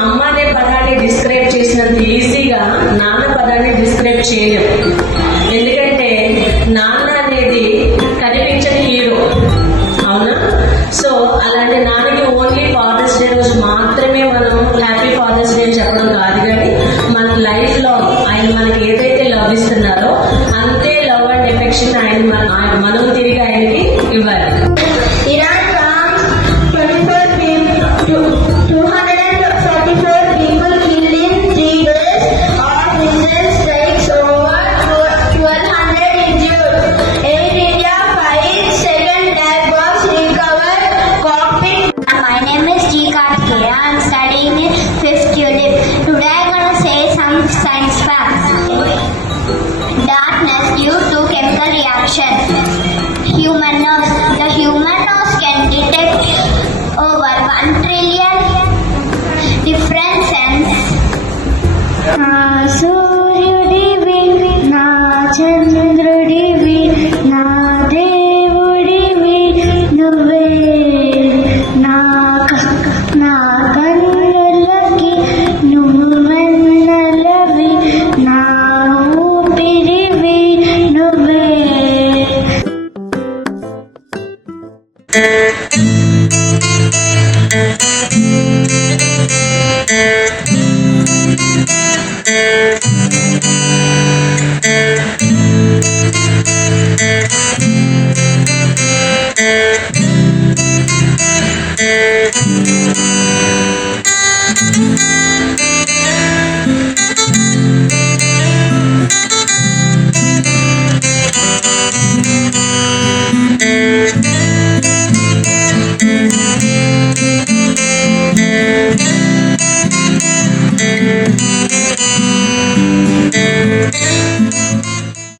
అమ్మ అనే పదాన్ని డిస్క్రైబ్ చేసినంత ఈజీగా నాన్న పదాన్ని డిస్క్రైబ్ చేయలేము. ఎందుకంటే నాన్న అనేది కనిపించని హీరో, అవునా? సో అలాంటి నాన్నకి ఓన్లీ ఫాదర్స్ డే రోజు మాత్రమే మనం హ్యాపీ ఫాదర్స్ డే అని చెప్పడం కాదు, కానీ మన లైఫ్ లో ఆయన మనకి ఏదైతే లవ్ ఇస్తున్నారో అంతే లవ్ అండ్ ఎఫెక్షన్ ఆయన మనం తిరిగి ఆయనకి ఇవ్వాలి. I'm studying in 5th unit. Today I'm going to say some science facts. Darkness due to chemical reaction. Human nose. The human nose can detect over 1 trillion different scents. సూర్యుడివి నా చంద్రుడివి నా దేవుడివి నువ్వే నా కన్నులకి నువ్వు మన్నలవి నా ఊపిరివి నువ్వే.